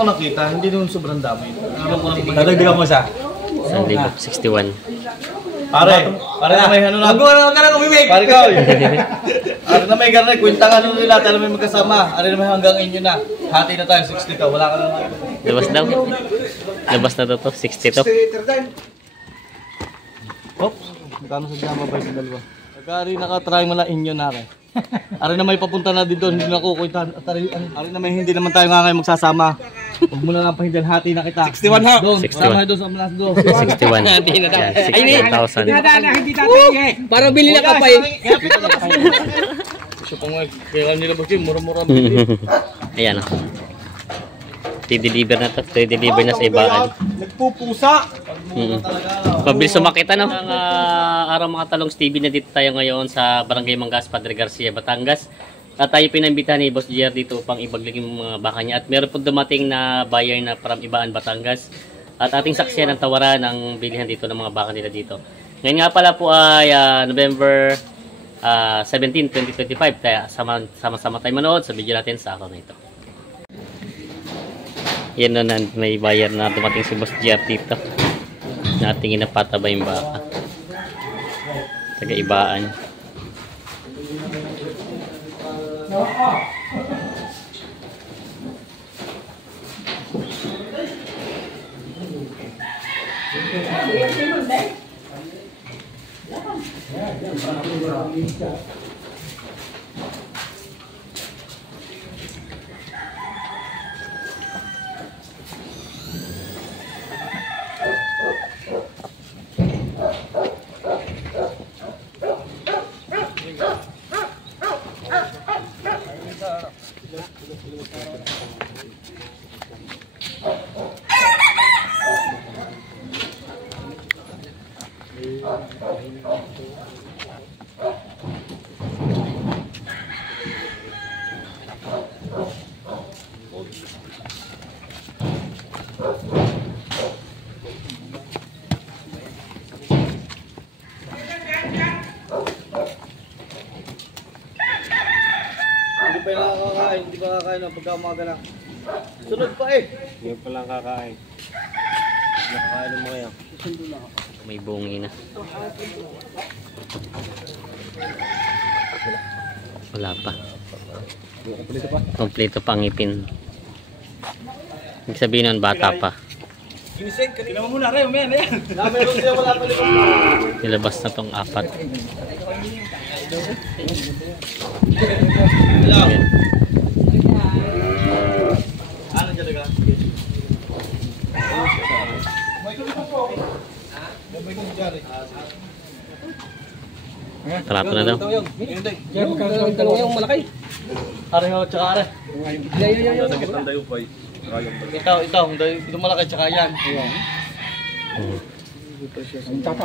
ako nakita, hindi naman sobrang dami. Dadagdagan mo sa? 1,061. Pare na may ano na. Huwag ka na umimik! Pare ka, pare na may garne, kwentang ano nila, tayo may magkasama. Pare na may hanggang inyo na. Hati na tayo, 60 ka, wala ka na naman. Labas daw. Labas na daw to, 60 to. Oops, magkano sa dyan mabay sa dalawa? Pagkari nakatry mo lang inyo na rin. Ari na may papunta na dito, hindi na kukuntahan. Ari na may hindi naman tayo nga ngayon magsasama. Huwag mo na lang pahindan, hati na kita. 61 ha? Doon, 61. sama doon sa malas doon. 61. Hindi na tayo. Yan, 61,000. Hindi tatay eh. Para bili na kapay. Siya pang kaya nila ba siya, mura-mura. Ayan o. I-deliver na to. I-deliver na sa ibaan. Nagpupusa! Pabilis sumakit ano. Ang araw mga talong Stevie, na dito tayo ngayon sa Barangay Mangas, Padre Garcia, Batangas. At tayo pinambitahan ni Boss JR dito pang ibagligin mga baka niya. At meron po dumating na buyer na from Ibaan, Batangas. At ating saksiyan ang tawaran ng bilihan dito ng mga baka nila dito. Ngayon nga pala po ay November 17, 2025. Kaya sama-sama tayo manood sa video natin sa araw na ito. Yan na, may buyer na dumating si Boss JR dito. Natingin na pataba yung baka. Taga Ibaan. Hindi pa nakakain, hindi pa kakain ng pagkamaga na. Sunod pa eh. Hindi pa lang kakain. Nakakain mo ngayon. May bungi na. Wala pa. Kompleto pa ang ipin. Ibig sabihin nun, bata pa. Ginising, kanina mo muna rin, umiyan na yan. Meron siya, wala pa likod. Nilabas na tong 4. Ayan. Ano dyan daga? Talato na daw. Yung malaki. Are ho, tsaka are. Ito malaki, tsaka yan.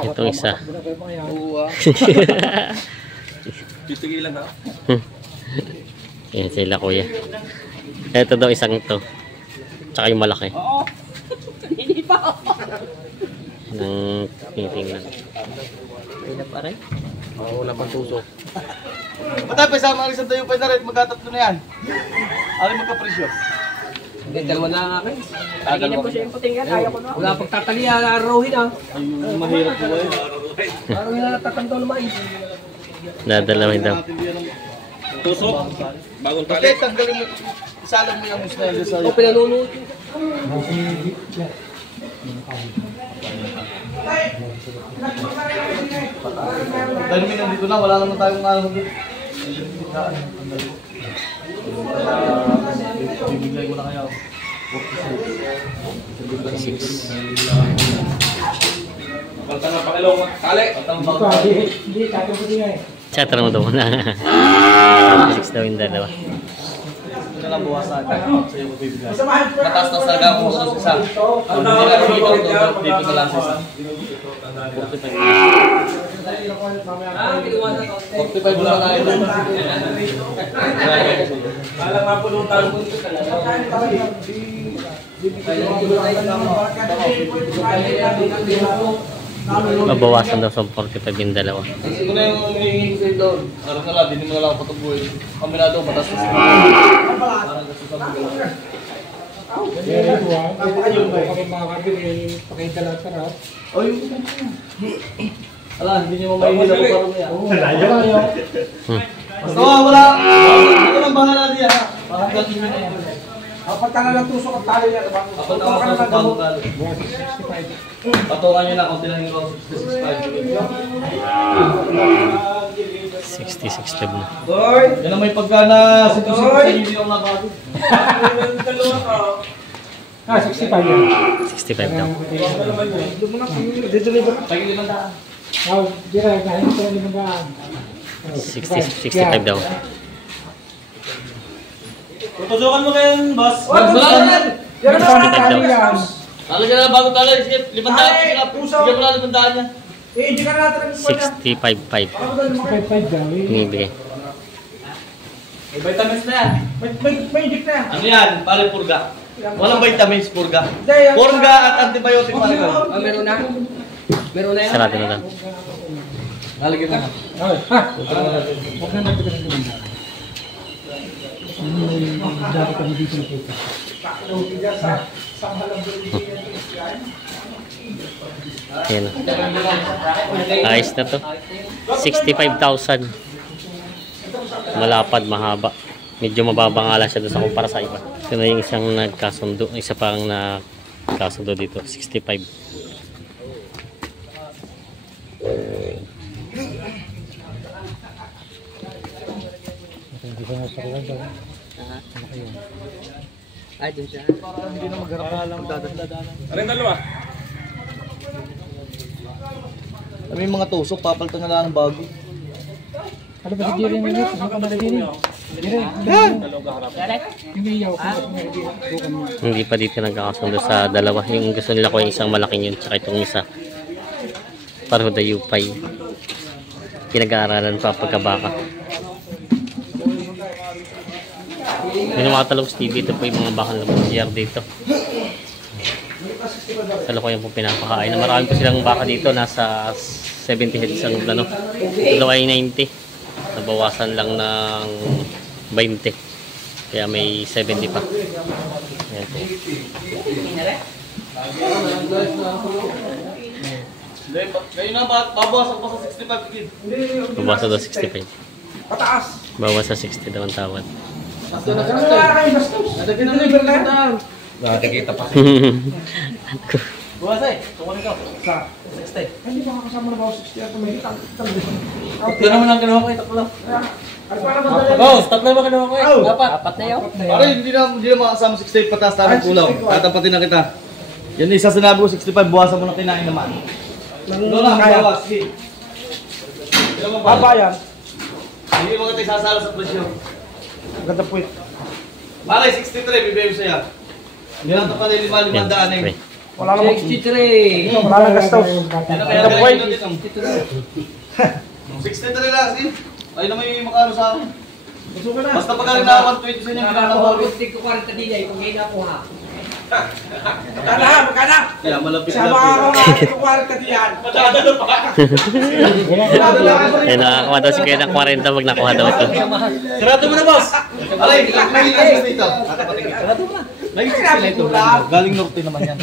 Itong isa. Titigilan ha? Yan sila kuya. Ito daw isang to. Tsaka yung malaki. Hindi pa. Nang tinitingnan. Wala pang tusok. Patapos, sama ang isang tayo pa na rin, magkatatlo na yan. Aling magka-presyo. Hindi, dalawa na nga kayo. Kaya ko siya yung puting yan, kaya ko na. Wala pang tatalihan, araruhin ah. Ay, mahirap po eh. Araruhin na tatantaw naman. Dadalawin daw. Tusok? Bagong Bakit, tanggalin mo, isalang mo yung gusto na yun sa'yo. O, pinanunood. Dahil may nandito na, wala naman tayong ano dito. Bibigay ko na kayo. 46. Balta na pakilong, tali! Hindi, kaya ko din eh. Chatter mo daw muna. 6 daw yung dalawa. Ito na lang buwasan. Sa'yo ko bibigay. Mataas na talaga ang uso sa isa. Kung hindi na dito, dito na lang sa isa. 45 na lang tayo. Alang nga po nung talo. Mabawasan daw sa 45 yung dalawa. Sige na yung hihingin sa'yo doon. Araw na lang, hindi mo na lang patubuhin. Kaminado, mataas na sila. Parang gusto sa mga. Ala, hindi niyo mamahihila ko parang yan. Basta wala. Ito lang bahala diyan. Pakagatin niyo na yan. Apat ka na lang tusok at tali niya. Apat na mga tusok tali. Patungan niyo na kung tinangin ko 60-65 na. Yan ang may pagka na hindi ako nabago. 65 yan. 65 daw. Pagin 500. 65 daw. Tutusukan mo kayo, boss. Yan ang tali yan. Talaga na bago tala, sige, 500. Sige mo na 500 niya. Hindi ka na natin 65.5. Binibigay. May vitamins na yan. May inject na. Ano yan? Pare purga. Walang vitamins, purga. Purga at antibiotic pare ko. Meron na. Meron na yan. Sarado na lang. Lalagyan mo na. Huwag na natin ka ng lumanda. Dapat kami dito nakita. Ayan. Ayos na to. 65,000. Malapad, mahaba. Medyo mababa nga lang siya doon sa kumpara sa iba. Ito na yung isang nagkasundo. Isa pang nagkasundo dito. 65. Ay, dun siya. Hindi na magharap na lang dadadalan. Ano yung dalawa? May mga tusok, papalitan na lang ng bago. Ano ba si Jerry nito? Saan ka ba na Jerry? Hindi pa dito nagkakasundo sa dalawa. Yung gusto nila ko yung isang malaking yun. Tsaka itong isa. Pareho da Yupay. Pinag-aaralan pa pagkabaka. Yung mga talong Stevie, ito po yung mga bakal na CR dito. Talo ko yung po pinapakain. Marami po silang baka dito. Nasa 70 heads ang ano. Dalawa ay 90. Nabawasan lang ng 20. Kaya may 70 pa. Ayan po. Ngayon na, babawasan pa sa 65 kid. Bawasan daw 65. Pataas. Bawas sa 60 daw ang tawad. Nadagin ang liver na yan. Nakakita pa. Buwas eh, tukunin ko. Sa 60. Hindi ba kasama na ba 60 at may hitang? Ito naman ang ginawa ko, ito pala. Oh, Stop na ba ginawa ko eh? Apat na yun. Pare, hindi na makasama 68 patas tayo ng kulaw. Tatapatin na kita. Yan isa sinabi ko 65, buwasan mo na kinain naman. Doon lang, bawas. Sige. Baba yan. Hindi mo kita isasala sa presyo. Ganda po ito. Pare, 63, bibigay ko sa'yo. Hindi lang ito pala 5,500 eh. Wala namang 63. Wala nang gastos. Ganda po eh. 63 lang, sige. Ayun na may makano sa akin. Basta pagaling na 120 sa inyo, ginagawa ko. Tig ko 40 din ay kung hindi na po ha. Magkana! Kaya malapit Sama ako nga, tig ko 40 diyan. Matadalo pa. Ayun, nakakuha daw si Kuya ng 40 pag nakuha daw ito. Sarado mo na, boss! Aray, may ilas dito. Tatapatin kita. Sarado mo na. May 60 na ito. Galing norte naman yan.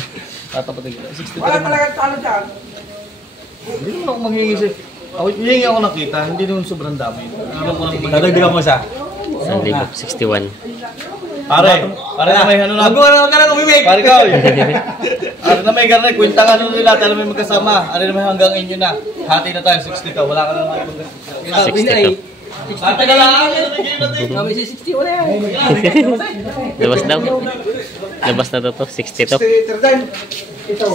Tatapatin kita. 60 Wala naman. talaga talo dyan. Hindi naman ako manghingi sa'yo. Ako, hihingi ako nakita, hindi naman sobrang dami. Dadagdagan mo siya. 1,061. Pare na may ano na. Huwag ka na umimik. Pare ka. Pare na may garnet, kwenta nga nila, alam mo magkasama. Ano naman hanggang inyo na. Hati na tayo, 60 ka. Wala ka na naman. 62. Hati ka lang. Kami si 60 wala yan. Labas daw. Labas na daw to. 60 to. Ito.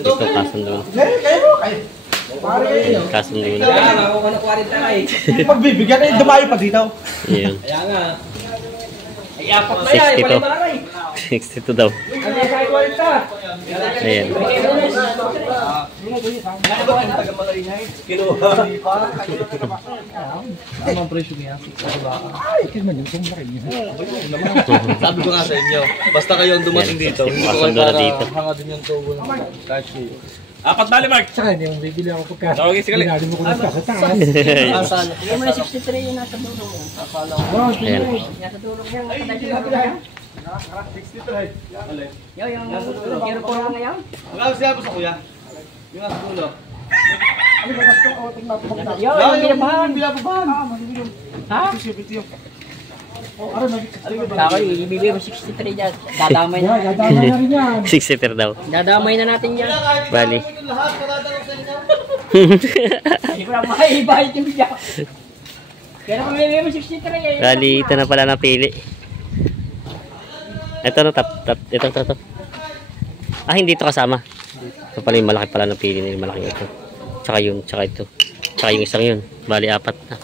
Ito kasundo na. Kayo mo, kayo. Pare kayo. Kasundo na. Kaya ako na 40 ay. Magbibigyan ay dumayo pa dito. Yun. Kaya nga. Ay apat na yan, 62. pala maray. 62 daw. Ano yung kahit 40? Ayan. Ano ang presyo niya? Sabi ko nga sa inyo, basta kayo ang dumating dito, hindi ko kayo Pasundo na para dito. hanga din yung tubo ng kahit kayo. Apat bali, Mark! Saka hindi mo bibili ako pagka. Tawagin si Kali. Binali mo ko na sa taas. Asan? Yung may 63 yung nasa dulo mo. Ayan. Nasa dulo yan. Nasa dulo yan. 63. Alin? Yung kero po na ngayon. Magkano siya po sa kuya? Yung nasa dulo. Yung binabahan. Binabahan. Ha? Ako, ibibigay mo 63 dyan. Dadamay na. Dadama na rin yan. 6-seater daw. Dadamay na natin yan. Bali. Lahat, paradalaw sa inyo. Hindi ko na makaibayad yung bigyan. Kaya kung ibibigay mo 63 eh. Bali, ito na pala napili. Ito no, ito. Ah, hindi ito kasama. Ito pala yung malaki pala napili nila, malaki ito. Tsaka yun, tsaka ito. Tsaka yung isang yun. Bali, 4 na.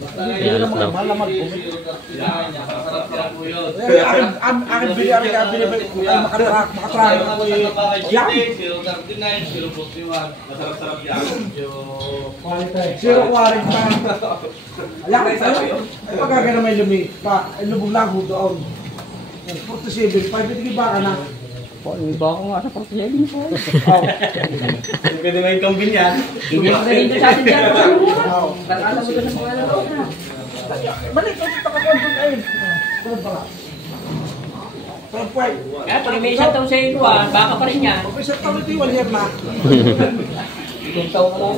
Ayan, ano daw. Akin bili, makatrack. Zero quarry pa. Alam ka sa'yo? Ay pagkagana may lumi pa. Ay lubog lang ho doon. 47, 5 ba ka na? Iba ako nga sa 47 po. Pwede may kambing yan. Hindi ko na rin sa atin dyan. Barkada mo doon sa mga lalo. Balik ko sa kakondong kayo. Doon pala. Pwede. Kaya pag may isang taon sa iyo, baka pa rin yan. Okay, sa taon ito, 1 year na. Itong taon na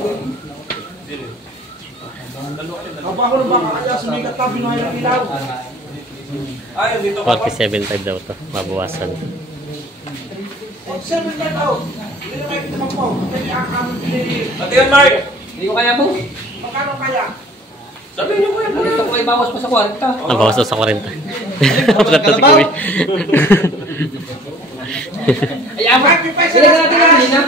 lang. Kabaho na baka kaya sumikat na binuhay ng ilaw. 47.5 daw to, mabawasan. 7 na daw. Hindi na kayo naman po. Hindi ang aming pinili. Pati yan, Mark! Hindi ko kaya po. Magkano kaya? Sabihin niyo ko yan. Ito ko ibawas pa sa 40. Ang bawas daw sa 40. Dapat na si Kuya. Ay, abot. Sila na natin yan, na.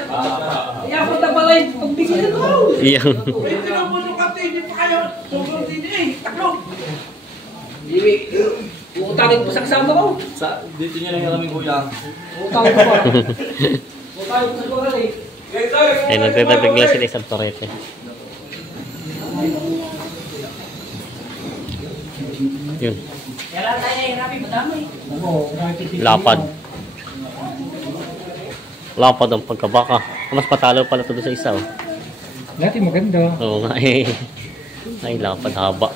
Ay, abot na pala yung pagbigay na to. Iyang. May tinubulong ka, hindi pa kayo. Sobrang hindi eh. Taklong. Hindi, utangin po sa kasama ko. Dito niya lang kami kuya. Utangin ko pa. Utangin ko sa lugar eh. Ay, nagdadagdag lang sila isang torete. Yun. Kaya lang tayo nahihirapi, madamay. Lapad. Lapad ang pagkabaka. Mas patalo pala ito doon sa isa. Oh. Dati maganda. Oo nga eh. Ay, lapad haba.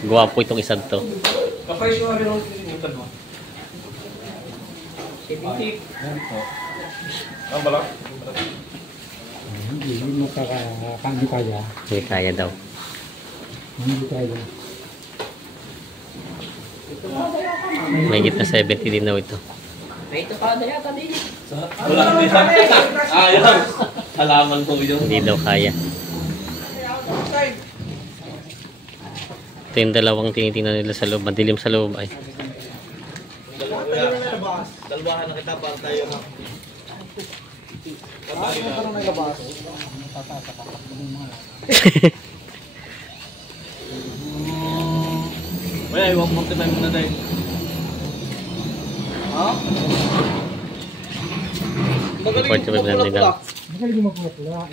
Guwapo itong isang to. Kapay siya rin ang sinimutan mo. 70. Ang balak? Hindi makakakano kaya. Hindi kaya daw. Hindi kaya. May git na 70 din daw ito. May ito pa na yata din. Wala hindi sa ayun. Halaman ko yun. Hindi daw kaya. Ito yung dalawang tinitingnan nila sa loob. Madilim sa loob ay. Dalwahan na kita para tayo. Ay, 145 muna dahil. Ha? Magaling 45 na nila. Magaling mo pula.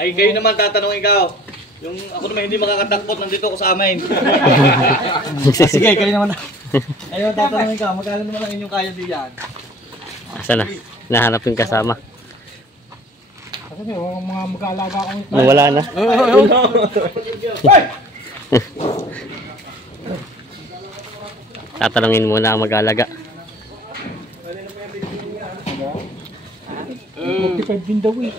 Ay, kayo naman tatanong ikaw. Yung ako naman hindi makakatakpot, nandito ako sa amin. Sige, kayo naman. Ayun, tatanungin ka, magkano naman ang inyong kaya diyan? Asa na? Nahanap yung kasama. Kasi yung mga mag-aalaga ko. Nawala na. Tatanungin muna ang mag-alaga. 45 din daw eh.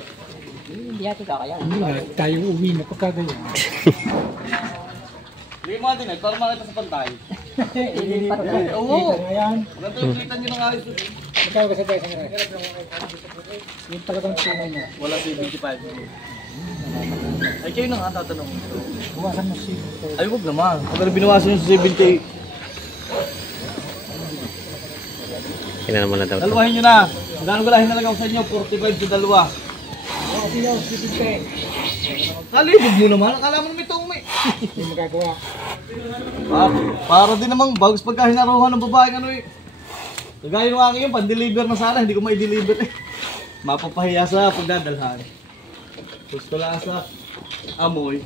Hindi natin kakaya. Hindi na, tayo uwi na pagkagayon. Hindi mo natin para makita sa pantay. Hindi pa rin. Oo. Ito na yan. Ganito yung kita nyo ng ayos. Magkano ka sa tayo sa ngayon? Yung talagang tunay niya. Wala 75. Ay, kayo na nga tatanungin. Buwasan mo si... Ay, huwag naman. Pag binawasan yung 78, Kina naman na daw. dalawahin nyo na. Magkano gulahin na lang ako sa inyo? 45 sa dalawa. Kalibog mo naman. Akala mo naman ito umi. Hindi magagawa. Para din namang bagus pagka hinaruhan ng babaeng ano eh. Kagaya nung aking yun, pan-deliver na sana. Hindi ko mai-deliver eh. Mapapahiya sa pagdadalhan. Gusto lang sa amoy.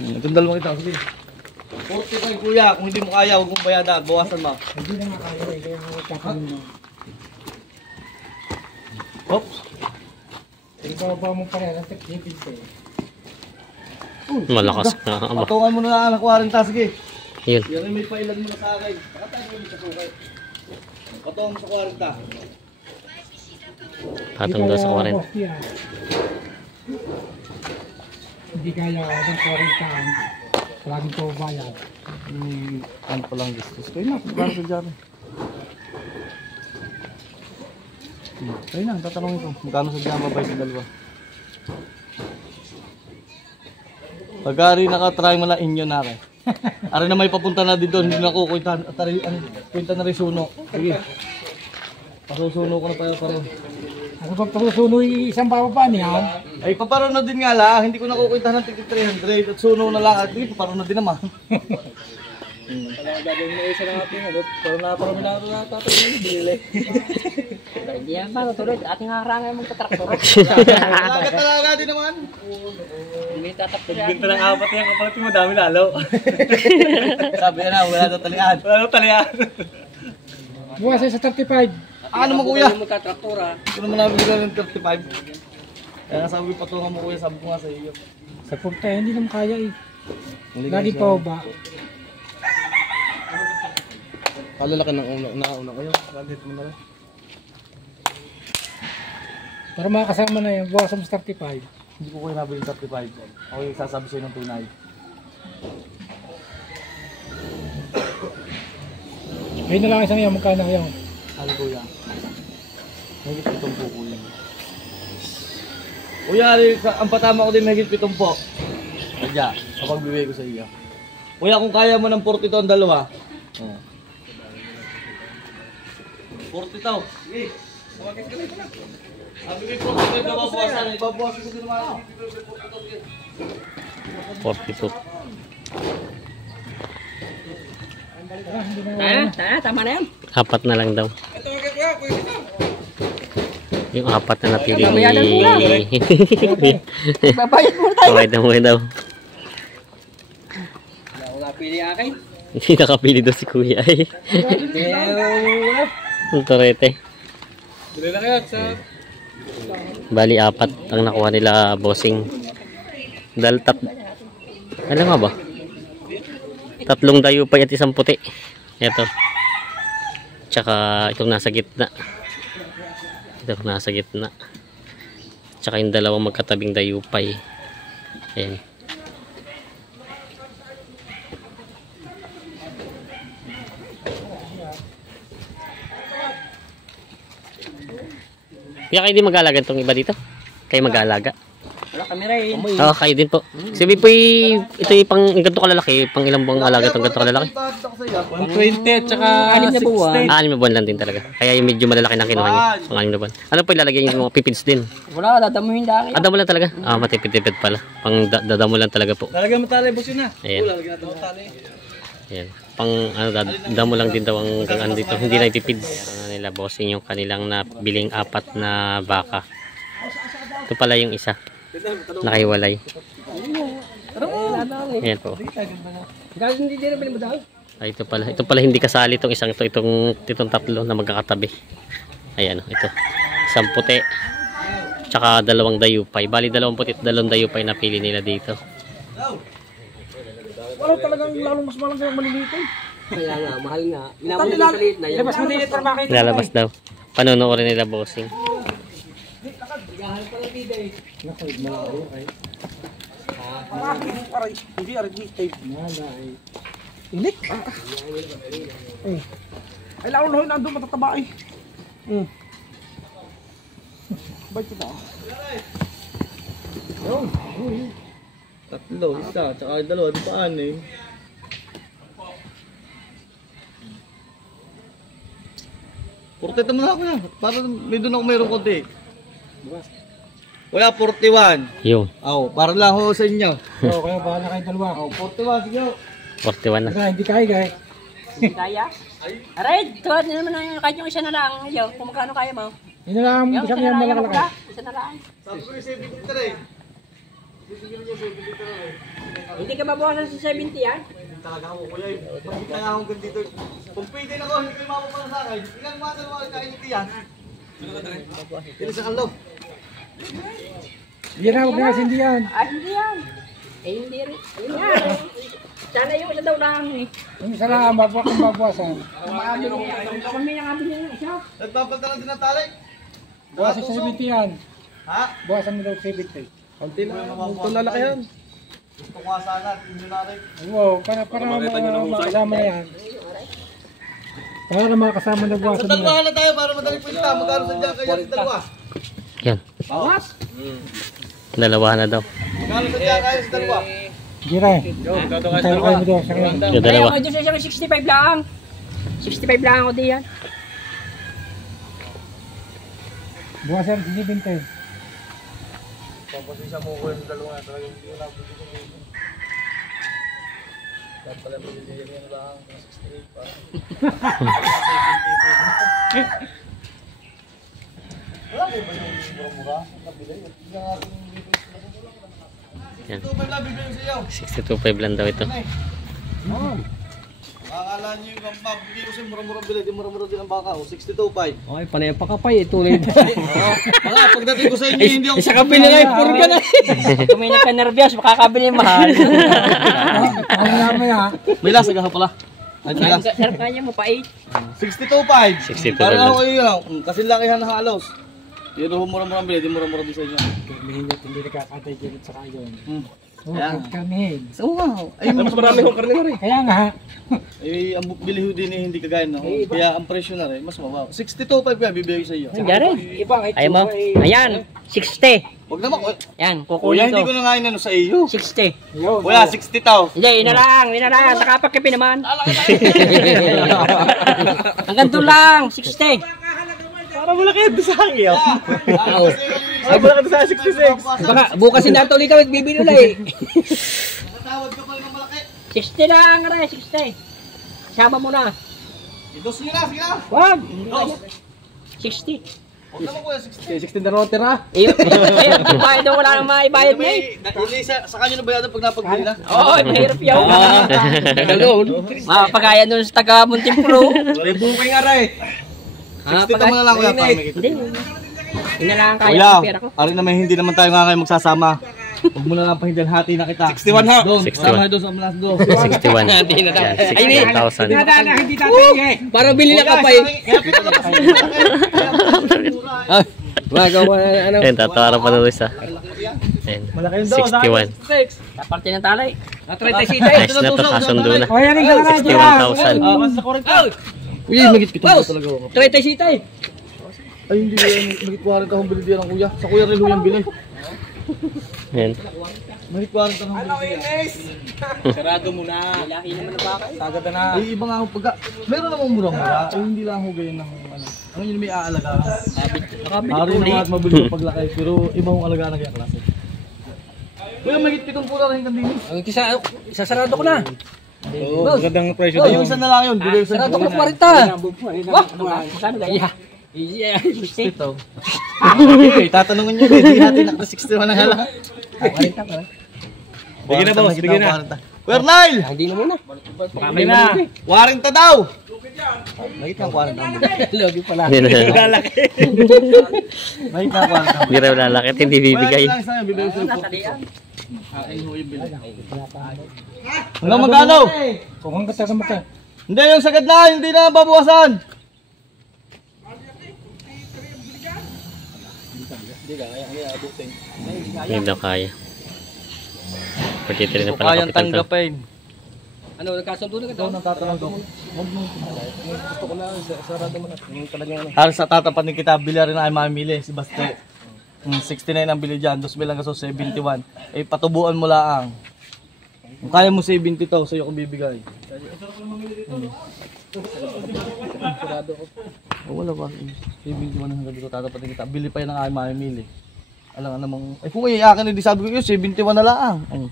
Itong dalawang ito. Sige. 45 kuya. Kung hindi mo kaya, huwag mong bayadan. Bawasan mo. Hindi na nga kaya eh. Kaya mo tatanong mo. Oops. Ikaw ba mo pareha ng tip-tipid ko eh. Malakas na. Aba. Patungan mo na ang 40, sige. Yun. Yan ay may pailan mo na sa akin. Nakatayo mo sa sukay. Patungan mo sa 40. Patong daw sa 40. Hindi kaya ng 40 laging ko bayad. Ano pa lang gusto. Kaya na, para sa dyan. Kaya na, tatanungin ko. Magkano sa dyan babay sa dalawa? Pagkari nakatry mo lang inyo na rin. Ari na may papunta na dito, hindi na ako kwenta na rin suno. Sige. Pasusuno ko na tayo pa rin. Ano pag pasusuno yung isang bababa niya? Ay, paparo na din nga lang. Hindi ko na kukwenta ng 300 at suno na lang. At hindi, paparo na din naman. Gagawin mo isa na natin. Pero naparami na ito na tatay yung bili. Hindi yan ba? Tuloy, ating harangay mong tatraktor. Talaga din naman. Hindi tataktor yan. Binta ng apat yan, kapalit mo, dami lalo. Sabi na, wala na talian. Wala nang talian. Bukas sa 35. Ano mo kuya? Hindi mo tatraktor ha. Ito naman namin bigyan ng 35. Kaya sabi ko patungan mo kuya, sabi ko nga sa iyo. Sa 40 hindi naman kaya eh. Lagi pa ba? Kalalaki ng una kayo. Kahit mo na lang. Para makasama na yan, bukas sa 35. Hindi ko kuya nabili 35. Ako yung sasabi sa'yo ng tunay. Ayun na lang isang yan, magkano yan? Ano kuya? Mahigit 7 po kuya. Kuya, ang patama ko din mahigit 7 po. Kaya, kapag bibigay ko sa iyo. Kuya, kung kaya mo ng 40 to ang dalawa. Oh. 40 to. Sige. Bakit ka na? Bigay ko ito na babawasan. Ibabawasan ko din naman. 42. Tama na yan. Apat na lang daw. Yung apat na napili ni... Babayad muna tayo. Babayad na muna daw. Wala ko napili akin. Hindi nakapili daw si kuya eh. Ang torete. Dali na kayo sa... Bali, apat ang nakuha nila, bossing. Dahil ano nga ba? 3 dayupay at 1 puti. Ito. Tsaka itong nasa gitna. Ito nasa gitna. Tsaka yung dalawang magkatabing dayupay. Ayan. Kaya kayo din mag-aalaga itong iba dito? Kayo mag-aalaga? Wala kami rin. Oo, kayo din po. Sabi po, ito yung pang ganito kalalaki, pang ilang buwang alaga itong ganito kalalaki? 120 at saka 6 na buwan. 6 na buwan lang din talaga. Kaya yung medyo malalaki na kinuha niya. Pang 6 na buwan. Ano po ilalagay yung mga pipids din? Wala, dadamuhin dahil. Damo lang talaga? Matipid-tipid pala. Pang dadamo lang talaga po. Lalagyan mo tali, boss yun na. Ayan. Lalagyan natin mo tali. Ayan. Pang damo lang din daw ang ano dito. Hindi na ipipids. Ano nila, bossing yung kanilang nabiling 4 na baka. Ito pala yung isa. Nakaiwalay. Ayan po. Dahil hindi din na mo dahil. Ito pala hindi kasali itong isang itong 3 na magkakatabi. Ayan, ito. 1 puti. Tsaka 2 dayupay. Bali 2 puti at 2 dayupay na pili nila dito. Wala talagang lalong mas malang kayong maliliit eh. Kaya nga, mahal nga. Minamuli yung palit na yan. Mas malilit para makita. Lalabas daw. Panonoodin nila, bossing. Hindi, tape. Inik? Ay, lalo na nandun matataba eh. Ba't kita? Tatlo, isa, tsaka 2, di ba ano eh? Portet naman ako na. Para may doon ako mayroong konti. Wala, 41. Yung, Para lang ho sa inyo. Oo, kaya bahala kayong dalawa. 41, sige. 41 na. Hindi kaya guys. Kaya? Aray, tuwad na naman ang kahit yung isa na lang. Ayaw, kung magkano kaya mo. Yun na lang, Yung isang isa yan na lang, malakalaki. isa na lang. Sabi ko yung 73. Hindi ka babawasan sa 70 yan? Talaga ako, kuya. Pagkita nga akong ganito. Kung pwede na ko, hindi kayo mapapala sa akin. Ilan mga dalawa kain ito yan? Ilan sa kalog? Hindi na, huwag na kasi hindi yan. Ay, hindi yan. Eh, hindi rin. Ayun nga. Sana yung isa daw lang eh. Yung isa lang, mabawasan. Kami yung abin niya yung isa. Nagpapalta lang din ng tali. Bawasan sa 70 yan. Ha? Bawasan mo daw 70. Konti na. Ito lalaki yan. Gusto ko nga sana, hindi na rin. Oo, para makasama na yan. Para makasama na Sa bawasan mo. dalawa na tayo para madaling punta. Magkano sa dyan kaya sa dalawa? Yan. Bawas? Dalawa na daw. Magkano sa dyan kaya sa dalawa? Gira. Tayo kayo mo daw sa kanya. Yung Ay, dalawa. ako doon sa 65 lang. 65 lang ako diyan. Bawasan sa 70. Pampasisya mo ko yung dalawa. Talagang hindi ko nabili ko dito. Dapat pala bibigyan yan lang. 68 pa. Wala ko ba yung mura-mura? Nabili. Hindi nga natin yung bibigyan. Yan. Ito ba nabibigyan sa iyo? 62.5 lang daw ito. Akala niyo yung mabigay ko sa'yo mura-mura bili. Di mura-mura din ang baka. 62.5. Okay, panay pa kapay. Tuloy. Wala, pagdating ko sa inyo, hindi ako... Isa kabili na yung puro ka na. Kung may nagka-nervyos, makakabili yung mahal. Ako naman ha. May lasa ka pala. Ay, may lasa. Sarap kanya, mapait. 62.5. 62.5 Parang ako lang. yun. Kasi lakihan na halos. Yun yung mura-mura bili. Di mura-mura din sa inyo. Hindi nakakatay dito sa kayo. Yan. Kamihin. So, wow. Ay, Mas marami kong karne na rin. Kaya nga ha. Eh, ang biliho din eh, hindi kagaya no. Kaya ang presyo na rin, mas mababa. 62.5 kaya bibigay ko sa iyo. Nangyari. Ibang Ayaw mo? Ayan, 60. Huwag naman. Yan, Kuya, kukunin hindi ko ko. na nga inano sa iyo. 60. Kuya, 60 tao. Hindi, ina lang. Nakapagkapi naman. Hanggang doon lang, 60. Para malaki doon sa hangyo. Ay, malaki doon sa 66. Baka bukas si Nartoli ka, magbibili ulit eh. Natawad ka pa rin ng malaki. 60 lang, aray, 60. Sama mo na. Idos nyo na, sige na. Wag. Dos. 60. Huwag naman kuya, 60. 16 na roter ha. Ayun, bayad daw wala nang maibayad na eh. Hindi, sa kanya na bayadan pag napagbili na. Oo, mahirap yun. Mapagayan doon sa taga Muntimpuro. May booking aray. 60 mo na lang kuya, para may kita. Hindi. Inalangan kaya Kuya, ang pera ko. ari naman hindi naman tayo nga ngayon magsasama. Huwag mo na lang pahindan, hati na kita. 61 ha. Doon, 61. sama doon sa malas doon. 61. Yan, 61,000. Hindi tatay eh. Para bili na kapay. Kaya pito lang kasi yung malaki. Magawa ano. Yan, tatawaran pa daw isa. Yan, 61. Taparte ng talay. Ayos na to, kasundo na. O yan ang gano'n. 61,000. Uy, magit kita talaga ako. 30 sitay. Ay, hindi yan. Magit 40 akong bili diyan ng kuya. Sa kuya rin ho yung bili. Yan. Magit 40 akong bili diyan. Sarado mo na. Lahi naman ang baka. Tagad na. Ay, iba nga ako pagka. Meron namang mura-mura. Ay, hindi lang ako ganyan ng ano. Ano yun may aalaga. Ari na nga at mabili yung paglaki. Pero iba akong alaga na kaya klase. Kuya, magit 70 na rin kang dinis. Ang isasarado ko na. Oo, magandang presyo Ay, yung isa na lang yun. Bigay ko sa Sarado ko inyo. 40. Wah, magkano gaya? Ito. Okay, tatanungin nyo. Hindi natin naka 61 na nga lang. Bigyan na boss, bigyan na. Kuya Arnel! Hindi na muna. Bigyan na. 40 daw! Mahit na 40. Logi pala. Yan na. Lalaki. Mahit na 40. Hindi raw lalakit, hindi bibigay. Kuya, lang bibigay ko sa Talian. Hanggang magkano? Kung hanggang taga maka. Hindi, yung sagad na, hindi na babawasan. Hindi daw kaya. 43 na pala Kayang kapital to. tanggapin. Ano, nagkasundo na ka Ito daw? natatanong ko. Gusto ko na, sarado mo na. Yung talagang Halos sa tatapan din kita, bilya rin na ay mamili, si Baste. 69 ang bili dyan, 2,000 lang kaso 71. Eh, patubuan mo lang. Kung kaya mo 70 to, sa'yo ko bibigay. Oh, wala ba? 71 ang sabi ko, tatapan din kita. Bili pa yun ang ay mamili. Alam nga namang, eh kung iyakin, hindi sabi ko yun, 71 na lang. Ay,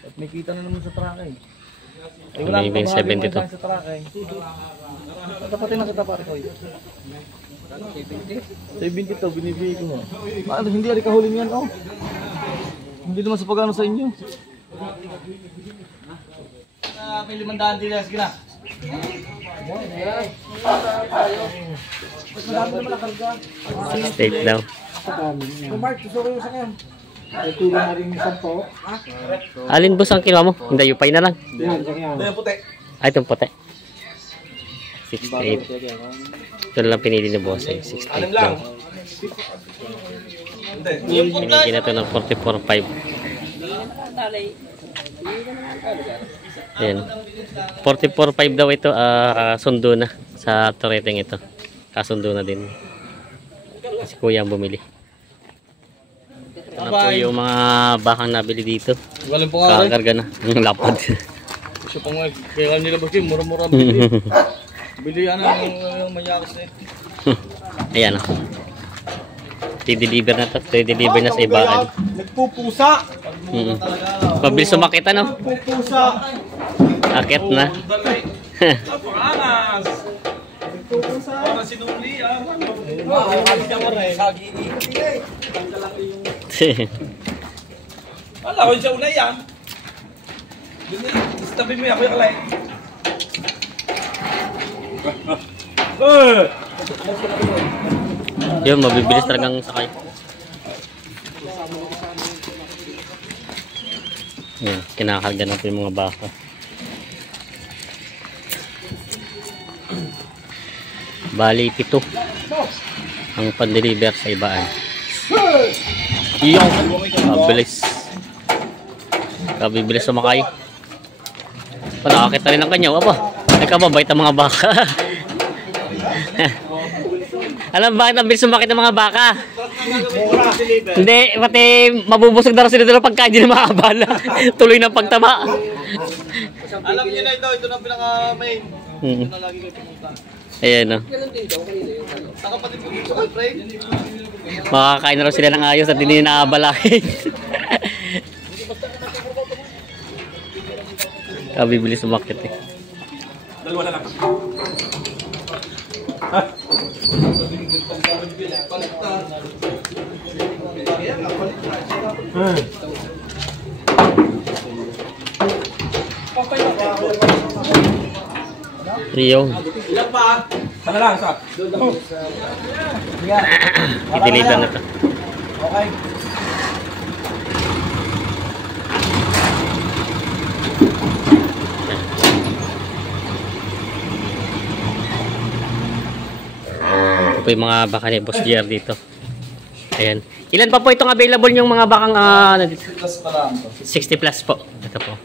at may kita na naman sa trake. Eh, wala Maybe akong bahagi 72. mo sa trake. Tatapatin na kita pare ko. 70 to, binibigay ko mo. Paano, hindi ari kahulin yan, oh. Hindi naman sa pagano sa inyo. May 500 dinas, gina. State daw. Kung Mark, gusto ko yung sakyan. May tulo na rin isang po. Alin boss ang kinuha mo? Hindi, yupay na lang. Yan, yan. Ito yung puti. Ay, itong puti. 68. Ito lang pinili ni boss eh. 68 lang. Pinili na ito ng 44.5. Ayan. 44.5 daw ito. Sundo na sa Toreteng ito. Kasundo na din. Si kuya ang bumili. Ano po yung mga bakang nabili dito? Walang po nga rin. Kakarga na. Ang lapad. Siya pa nga. Kaya nila ba mura-mura bili. Bili yan ang mayakas na ito. Ayan o. I-deliver na to. I-deliver na sa ibaan. Nagpupusa. Mabilis sumakit ano? Nagpupusa. Akit na. Napakangas. Nagpupusa. Para sinuli ah. Wala ko siya ulay yan. Istabi mo yan, Kuya Kalay. Yun, mabibilis talagang sakay. Yan, kinakarga na po yung mga baka. Bali, 7 ang pan-deliver sa ibaan. Yung mabilis. Kabibilis sumakay. Nakakita rin ang kanyaw. Aba, nagkababait ang mga baka. Alam bakit ang bilis sumakit ng mga baka? Hindi, pati mabubusog na rin sila doon pagka hindi na makabala. Tuloy ng pagtaba. Alam niyo na ito na pinaka-main. Ito na lagi kayo pumunta. Ayan o. Nakapatid po dito kay Fred. Makakain na rin sila ng ayos at hindi na nakabalahin. Kabibilis sumakit eh. Dalawa na lang. Yung Ilan pa? Sana lang, sa. i-deliver na to. Okay. Ito po yung mga baka ni Boss JR dito. Ayan. Ilan pa po itong available yung mga bakang 60 plus pa lang. 60 plus po. Ito po.